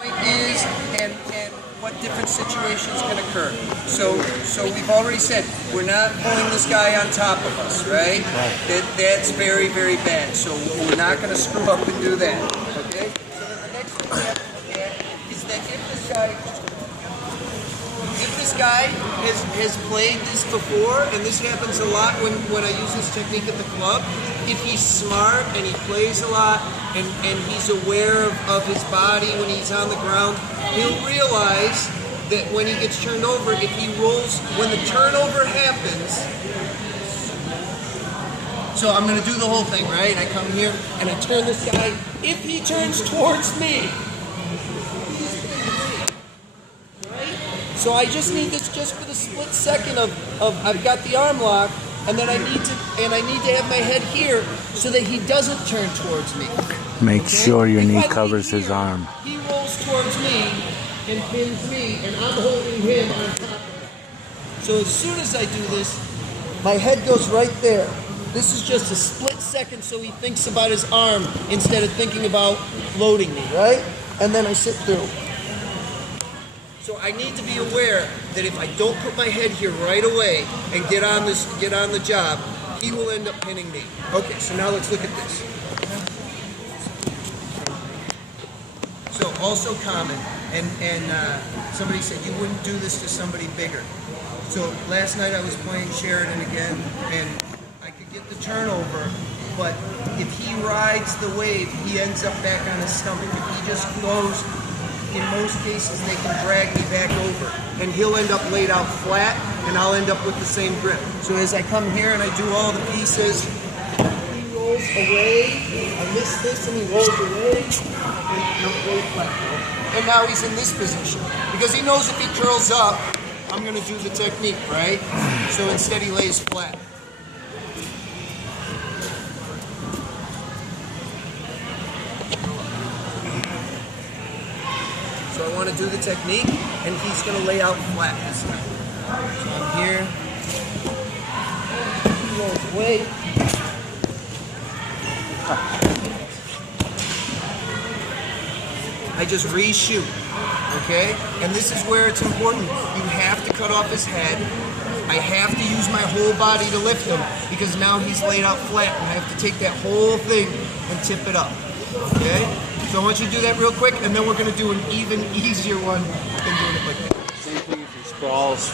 point is and what different situations can occur. So we've already said we're not pulling this guy on top of us, right? That's very, very bad. So we're not going to screw up and do that. Okay? So the next thing we have to look at is that if this guy has played this before, and this happens a lot when I use this technique at the club, if he's smart and he plays a lot and he's aware of his body when he's on the ground, he'll realize that when he gets turned over, if he rolls, when the turnover happens, so I'm going to do the whole thing, right? I come here and I turn this guy. If he turns towards me, so I just need this just for the split second of I've got the arm lock, and then I need to have my head here so that he doesn't turn towards me. Make sure your knee covers his arm. He rolls towards me and pins me, and I'm holding him on top of him. So as soon as I do this, my head goes right there. This is just a split second so he thinks about his arm instead of thinking about loading me, right? And then I sit through. So I need to be aware that if I don't put my head here right away and get on the job, he will end up pinning me. Okay, so now let's look at this. So also common, and somebody said you wouldn't do this to somebody bigger. So last night I was playing Sheridan again, and I could get the turnover, but if he rides the wave, he ends up back on his stomach. If he just goes, in most cases, they can drag me back over, and he'll end up laid out flat, and I'll end up with the same grip. So as I come here and I do all the pieces, he rolls away, I miss this, and he rolls away, and way flat. And now he's in this position, because he knows if he curls up, I'm going to do the technique, right? So instead he lays flat. So I want to do the technique, and he's going to lay out flat this time. So I'm here. He rolls away. I just reshoot, okay? And this is where it's important. You have to cut off his head. I have to use my whole body to lift him, because now he's laid out flat, and I have to take that whole thing and tip it up, okay? So I want you to do that real quick, and then we're going to do an even easier one than doing it like that. Same thing if he sprawls.